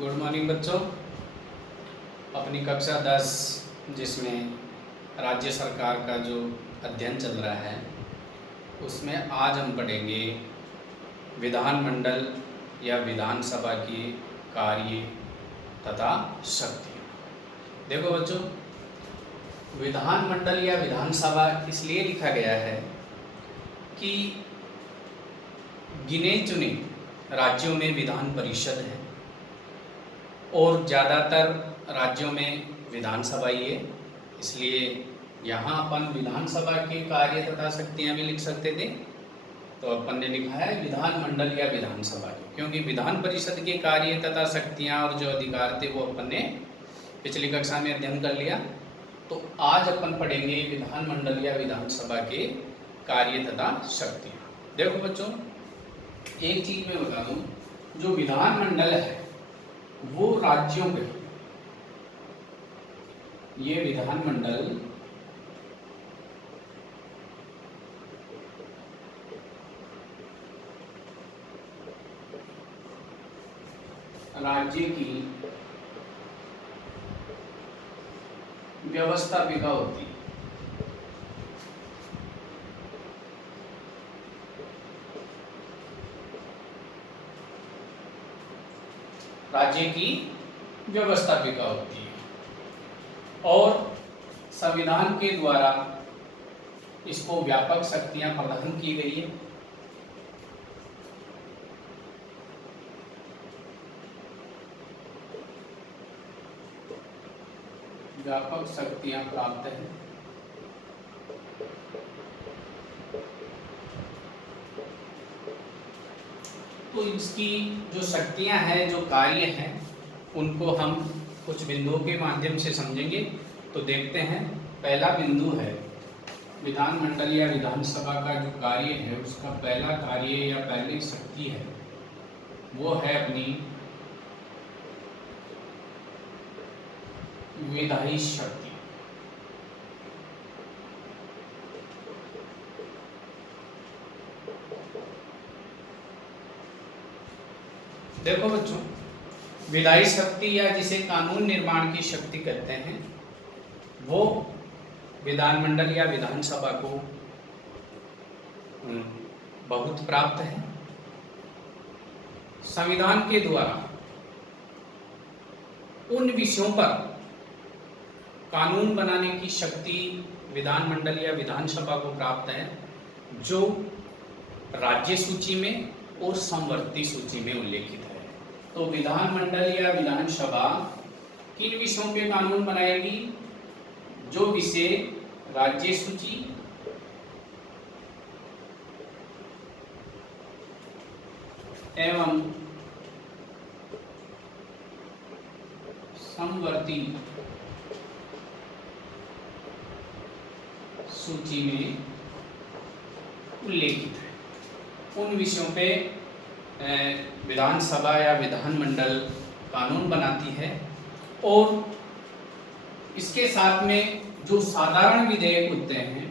Good morning बच्चों। अपनी कक्षा 10 जिसमें राज्य सरकार का जो अध्ययन चल रहा है उसमें आज हम पढ़ेंगे विधानमंडल या विधानसभा के कार्य तथा शक्तियाँ। देखो बच्चों, विधानमंडल या विधानसभा इसलिए लिखा गया है कि गिने चुने राज्यों में विधान परिषद है और ज़्यादातर राज्यों में विधानसभा ही है, इसलिए यहाँ अपन विधानसभा के कार्य तथा शक्तियाँ भी लिख सकते थे। तो अपन ने लिखा है विधानमंडल या विधानसभा, क्योंकि विधान परिषद के कार्य तथा शक्तियाँ और जो अधिकार थे वो अपन ने पिछली कक्षा में अध्ययन कर लिया। तो आज अपन पढ़ेंगे विधानमंडल या विधानसभा के कार्य तथा शक्तियाँ। देखो बच्चों, एक चीज़ मैं बता दूँ, जो विधानमंडल है वो राज्यों के, ये विधानमंडल राज्य की व्यवस्थापिका होती है। राज्य की व्यवस्थापिका होती है और संविधान के द्वारा इसको व्यापक शक्तियां प्रदान की गई है। व्यापक शक्तियां प्राप्त है। तो इसकी जो शक्तियां हैं, जो कार्य हैं, उनको हम कुछ बिंदुओं के माध्यम से समझेंगे। तो देखते हैं, पहला बिंदु है विधानमंडल या विधानसभा का जो कार्य है उसका पहला कार्य या पहली शक्ति है वो है अपनी विधायी शक्ति। देखो बच्चों, विधायी शक्ति या जिसे कानून निर्माण की शक्ति कहते हैं वो विधानमंडल या विधानसभा को बहुत प्राप्त है। संविधान के द्वारा उन विषयों पर कानून बनाने की शक्ति विधानमंडल या विधानसभा को प्राप्त है जो राज्य सूची में और समवर्ती सूची में उल्लेखित है। तो विधानमंडल या विधानसभा किन विषयों पे कानून बनाएगी? जो विषय राज्य सूची एवं समवर्ती सूची में उल्लेखित है, उन विषयों पे विधानसभा या विधानमंडल कानून बनाती है। और इसके साथ में जो साधारण विधेयक होते हैं,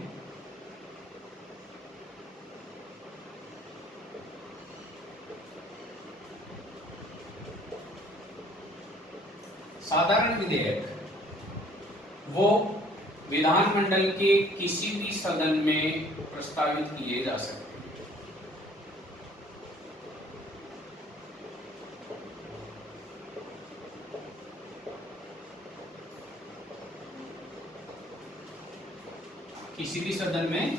साधारण विधेयक वो विधानमंडल के किसी भी सदन में प्रस्तावित किए जा सकते हैं। किसी भी सदन में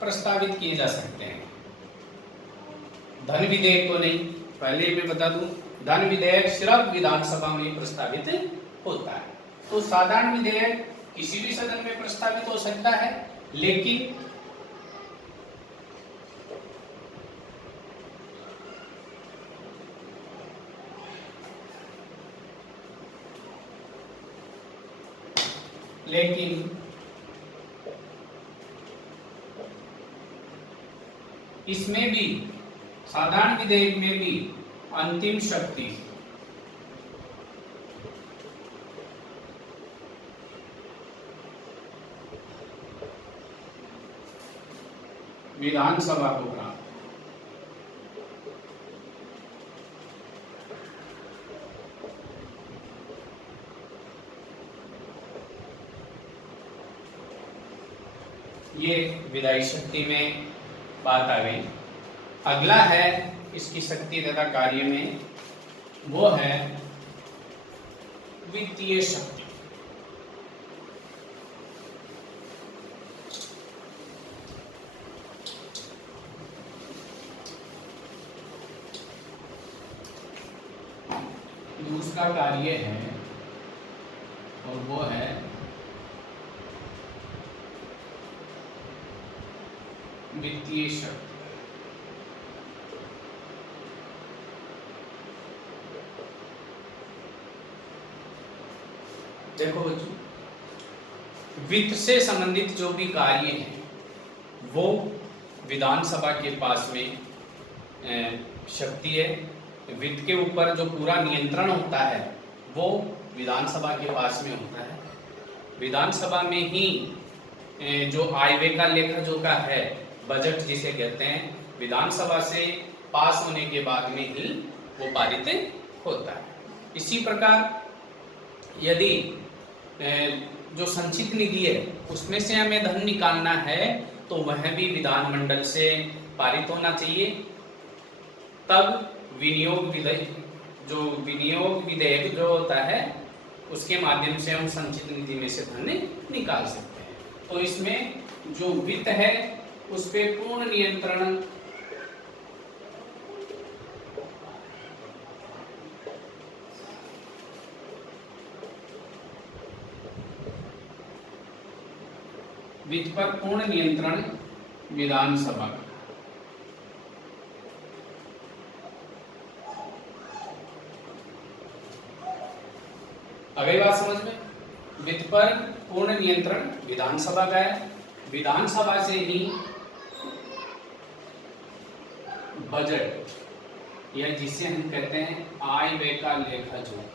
प्रस्तावित किए जा सकते हैं। धन विधेयक को नहीं, पहले मैं बता दूं, धन विधेयक सिर्फ विधानसभा में प्रस्तावित होता है। तो साधारण विधेयक किसी भी सदन में प्रस्तावित हो सकता है, लेकिन इसमें भी, साधारण विधेयक में भी अंतिम शक्ति विधानसभा को प्राप्त। विधायी शक्ति में बात आ गई। अगला है इसकी शक्ति तथा कार्य में, वो है वित्तीय शक्ति। दूसरा कार्य है और वो है वित्तीय शक्ति। देखो बच्चों, वित्त से संबंधित जो भी कार्य हैं वो विधानसभा के पास में शक्ति है। वित्त के ऊपर जो पूरा नियंत्रण होता है वो विधानसभा के पास में होता है। विधानसभा में ही जो आय व्यय का लेखा जोखा है, बजट जिसे कहते हैं, विधानसभा से पास होने के बाद में ही वो पारित होता है। इसी प्रकार यदि जो संचित निधि है उसमें से हमें धन निकालना है तो वह भी विधानमंडल से पारित होना चाहिए। तब विनियोग विधेयक जो होता है उसके माध्यम से हम संचित निधि में से धन निकाल सकते हैं। तो इसमें जो वित्त है उस पे पूर्ण नियंत्रण वित्त पर पूर्ण नियंत्रण विधानसभा का। अगली बात समझ में, वित्त पर पूर्ण नियंत्रण विधानसभा का है। विधानसभा से ही बजट या जिसे हम कहते हैं आय व्यय का लेखा जोखा,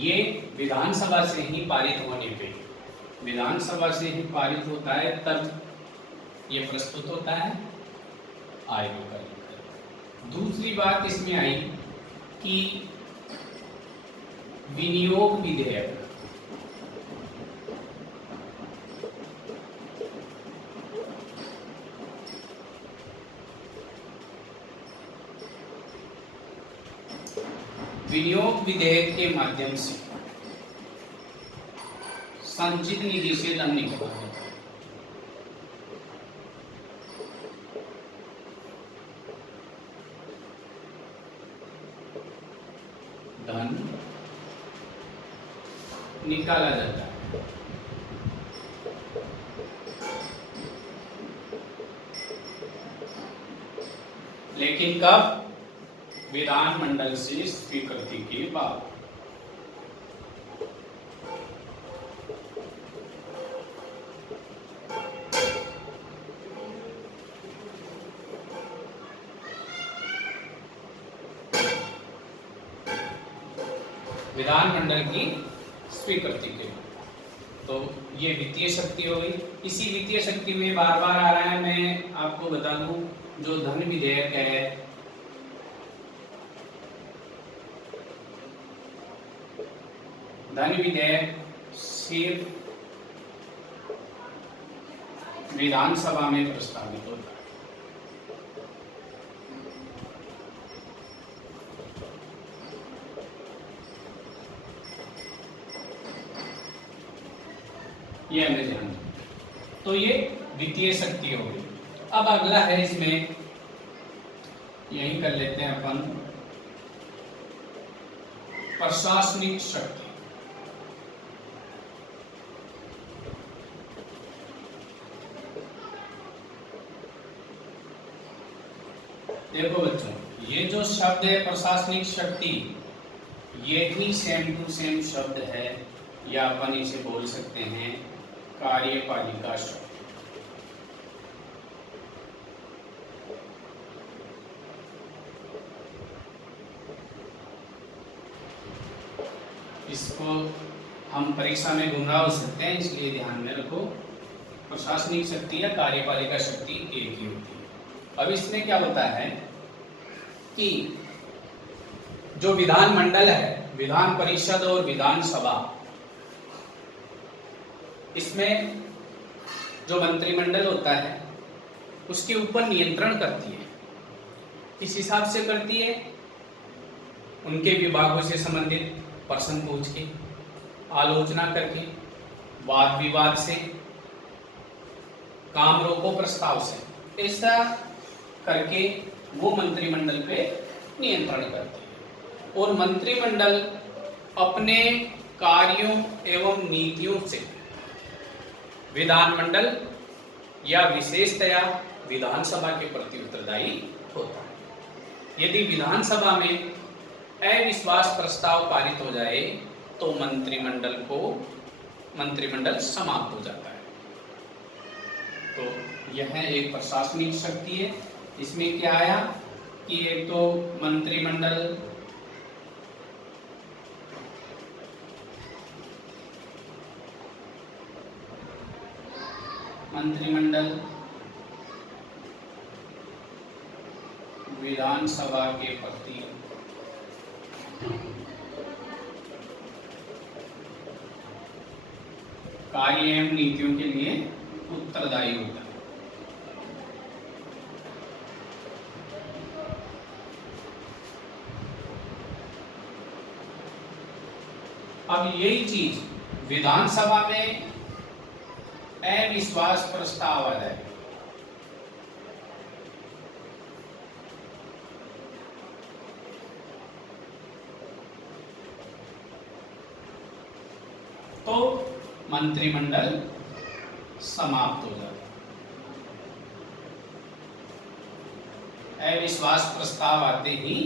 ये विधानसभा से ही पारित होने पे, विधानसभा से ही पारित होता है तब ये प्रस्तुत होता है आय व्यय का लेखा। दूसरी बात इसमें आई कि विनियोग विधेयक, विनियोग विधेयक के माध्यम से संचित निधि से धन निकाला जाता है। धन निकाला जाता है। लेकिन कब? विधानमंडल से स्वीकृति के बाद। विधानमंडल की स्वीकृति के बाद। तो ये वित्तीय शक्ति हो गई। इसी वित्तीय शक्ति में बार बार आ रहा है, मैं आपको बता दूं, जो धन विधेयक है, धन विधेयक सिर्फ विधानसभा में प्रस्तावित होता है। ये हमें ध्यान रखना। तो ये वित्तीय शक्ति हो गई। अब अगला है, इसमें यही कर लेते हैं अपन, प्रशासनिक शक्ति। देखो बच्चों, ये जो शब्द है प्रशासनिक शक्ति, ये भी सेम टू सेम शब्द है, या अपन इसे बोल सकते हैं कार्यपालिका शक्ति। इसको हम परीक्षा में गुमराह हो सकते हैं, इसलिए ध्यान में रखो, प्रशासनिक शक्ति या कार्यपालिका शक्ति एक ही होती है। अब इसमें क्या होता है कि जो विधानमंडल है, विधान परिषद और विधानसभा, इसमें जो मंत्रिमंडल होता है उसके ऊपर नियंत्रण करती है। किस हिसाब से करती है? उनके विभागों से संबंधित प्रश्न पूछ के, आलोचना करके, वाद विवाद से, काम रोको प्रस्ताव से, ऐसा करके वो मंत्रिमंडल पे नियंत्रण करते हैं। और मंत्रिमंडल अपने कार्यों एवं नीतियों से विधानमंडल या विशेषतया विधानसभा के प्रति उत्तरदायी होता है। यदि विधानसभा में अविश्वास प्रस्ताव पारित हो जाए तो मंत्रिमंडल समाप्त हो जाता है। तो यह एक प्रशासनिक शक्ति है। इसमें क्या आया कि एक तो मंत्रिमंडल विधानसभा के प्रति कार्य एवं नीतियों के लिए उत्तरदायी होता है। अब यही चीज विधानसभा में अविश्वास प्रस्ताव आ जाए तो मंत्रिमंडल समाप्त हो जाता है। अविश्वास प्रस्ताव आते ही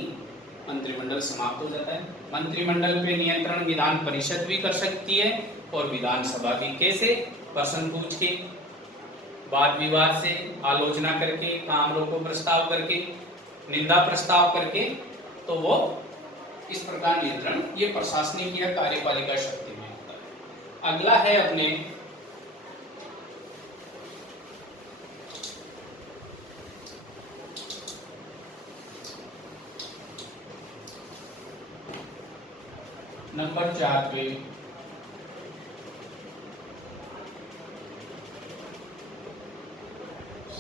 मंत्रिमंडल समाप्त हो जाता है। मंत्रिमंडल पे नियंत्रण विधान परिषद भी कर सकती है और विधानसभा भी। कैसे? प्रश्न पूछ के, वाद विवाद से, आलोचना करके, काम रोको प्रस्ताव करके, निंदा प्रस्ताव करके, तो वो इस प्रकार नियंत्रण ये प्रशासनिक या कार्यपालिका शक्ति में होता है। अगला है अपने नंबर 4 पे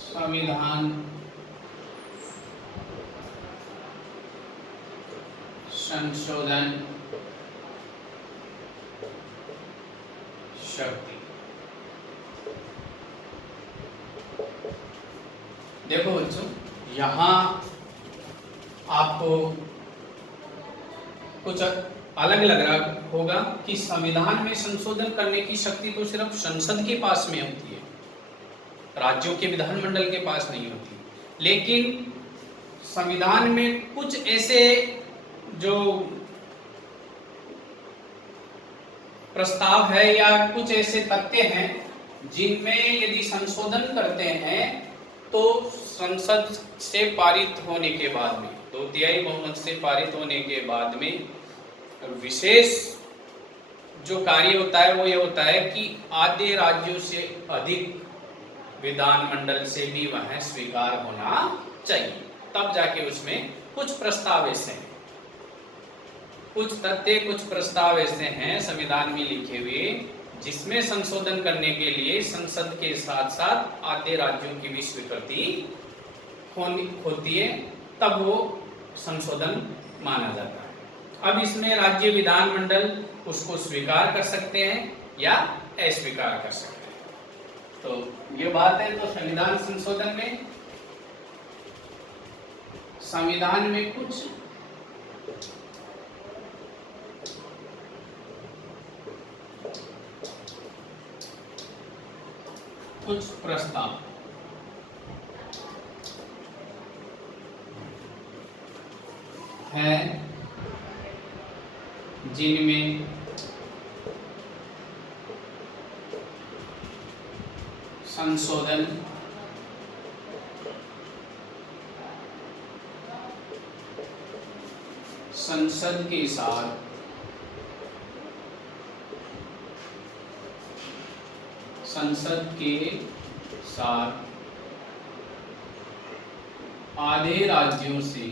संविधान संशोधन शक्ति। देखो बच्चों, यहाँ आपको कुछ अलग लग रहा होगा कि संविधान में संशोधन करने की शक्ति तो सिर्फ संसद के पास में होती है, राज्यों के विधानमंडल के पास नहीं होती। लेकिन संविधान में कुछ ऐसे जो प्रस्ताव है या कुछ ऐसे तथ्य हैं जिनमें यदि संशोधन करते हैं तो संसद से पारित होने के बाद में, 2/3 बहुमत से पारित होने के बाद में विशेष जो कार्य होता है वो ये होता है कि आधे राज्यों से अधिक विधानमंडल से भी वह स्वीकार होना चाहिए। तब जाके उसमें कुछ प्रस्ताव ऐसे हैं, कुछ तथ्य, कुछ प्रस्ताव ऐसे हैं संविधान में लिखे हुए जिसमें संशोधन करने के लिए संसद के साथ साथ आधे राज्यों की भी स्वीकृति होती है, तब वो संशोधन माना जाता है। अब इसमें राज्य विधानमंडल उसको स्वीकार कर सकते हैं या अस्वीकार कर सकते हैं। तो ये बात है। तो संविधान संशोधन में संविधान में कुछ प्रस्ताव है जिनमें संशोधन संसद के साथ आधे राज्यों से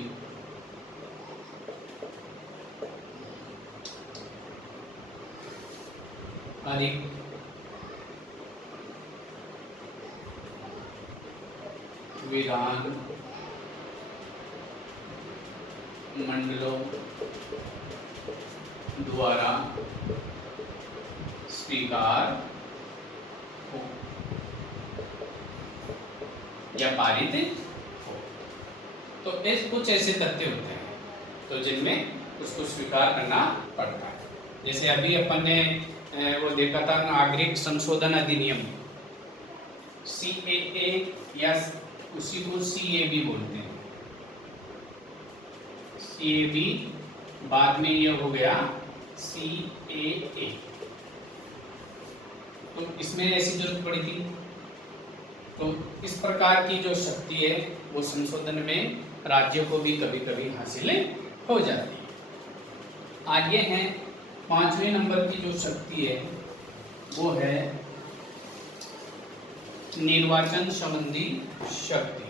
अधिक विधान मंडलों द्वारा स्वीकार हो या पारित हो। तो कुछ ऐसे तथ्य होते हैं तो जिनमें उसको स्वीकार करना पड़ता है। जैसे अभी अपन ने वो देखा था नागरिक संशोधन अधिनियम CAA या उसी को CAB बोलते हैं। CAB बाद में ये हो गया CAA। तो इसमें ऐसी जरूरत पड़ी थी। तो इस प्रकार की जो शक्ति है वो संशोधन में राज्यों को भी कभी कभी हासिल हो जाती है। आगे है 5वें नंबर की जो शक्ति है वो है निर्वाचन संबंधी शक्ति।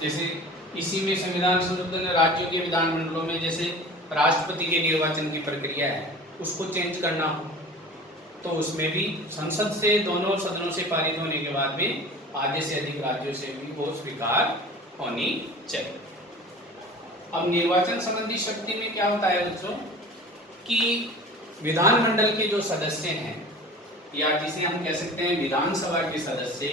जैसे इसी में संविधान संशोधन राज्यों के विधानमंडलों में जैसे राष्ट्रपति के निर्वाचन की प्रक्रिया है उसको चेंज करना हो तो उसमें भी संसद से दोनों सदनों से पारित होने के बाद भी आधे से अधिक राज्यों से भी वो स्वीकार होनी चाहिए। अब निर्वाचन संबंधी शक्ति में क्या होता है बच्चों कि विधानमंडल के जो सदस्य हैं या जिसे हम कह सकते हैं विधानसभा के सदस्य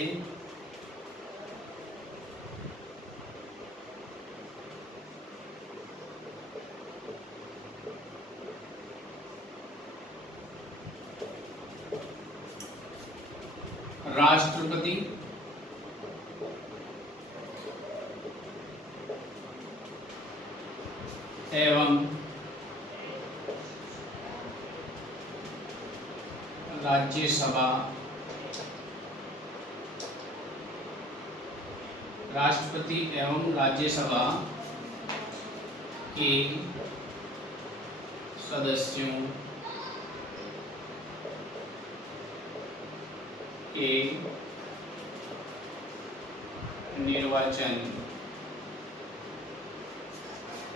राष्ट्रपति एवं राज्यसभा राष्ट्रपति एवं राज्यसभा के सदस्यों के निर्वाचन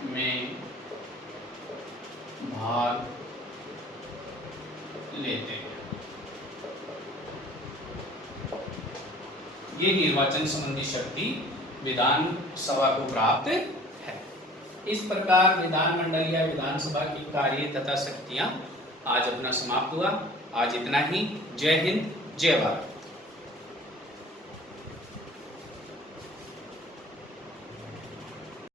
में भाग लेते हैं। ये निर्वाचन संबंधी शक्ति विधानसभा को प्राप्त है। इस प्रकार विधानमंडल या विधानसभा की कार्य तथा शक्तियां आज अपना समाप्त हुआ। आज इतना ही। जय हिंद, जय भारत।